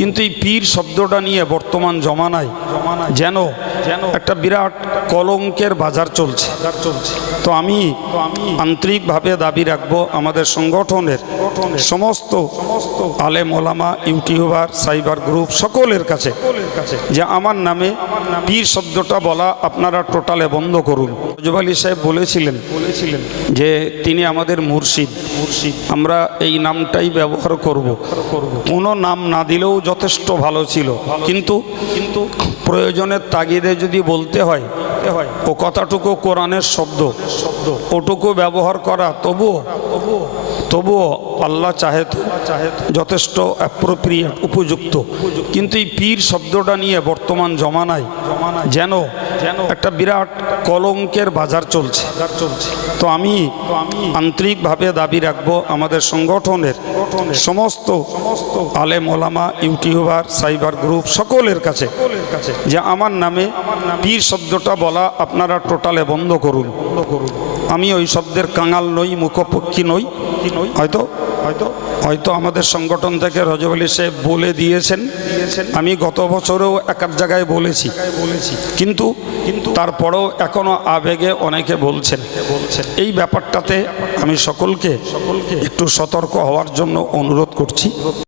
কিন্তু এই পীর শব্দটা নিয়ে বর্তমান জমানায় যেন যেন একটা বিরাট কলঙ্কের বাজার চলছে। তো আমি আন্তরিকভাবে দাবি রাখব আমাদের সংগঠনের সমস্ত আলেম ওলামা, ইউটিউবার, সাইবার গ্রুপ সকলের কাছে যে আমার নামে পীর শব্দটা বলা আপনারা টোটালে বন্ধ করুন। রজব আলী সাহেব বলেছিলেন বলেছিলেন যে তিনি আমাদের মুর্শিদ মুর্শিদ। আমরা এই নামটাই ব্যবহার করব। কোনো নাম না দিলেও যথেষ্ট ভালো ছিল। কিন্তু কিন্তু প্রয়োজনের তাগিদে যদি বলতে হয়, ও কথাটুকু কোরআনের শব্দ শব্দ, ওটুকু ব্যবহার করা, তবুও তবুও আল্লাহ চাহে তো, যথেষ্ট অ্যাপ্রোপ্রিয়েট উপযুক্ত। কিন্তু এই পীর শব্দটা নিয়ে বর্তমান জমানায় যেন একটা বিরাট কলঙ্কের বাজার চলছে। তো আমি আন্তরিকভাবে দাবি রাখব আমাদের সংগঠনের সমস্ত আলেম ওলামা, ইউটিউবার, সাইবার গ্রুপ সকলের কাছে যে আমার নামে পীর শব্দটা বলা আপনারা টোটালে বন্ধ করুন। আমি ওই শব্দের কাঙাল নই, মুখপক্ষী নই। হয়তো হয়তো। হয়তো আমাদের সংগঠন থেকে রজব আলী সাহেব বলে দিয়েছেন। আমি গত বছরেও এক এক জায়গায় বলেছি। বলেছি। কিন্তু কিন্তু তারপরেও এখনও আবেগে অনেকে বলছেন। বলছেন। এই ব্যাপারটাতে আমি সকলকে সকলকে একটু সতর্ক হওয়ার জন্য অনুরোধ করছি।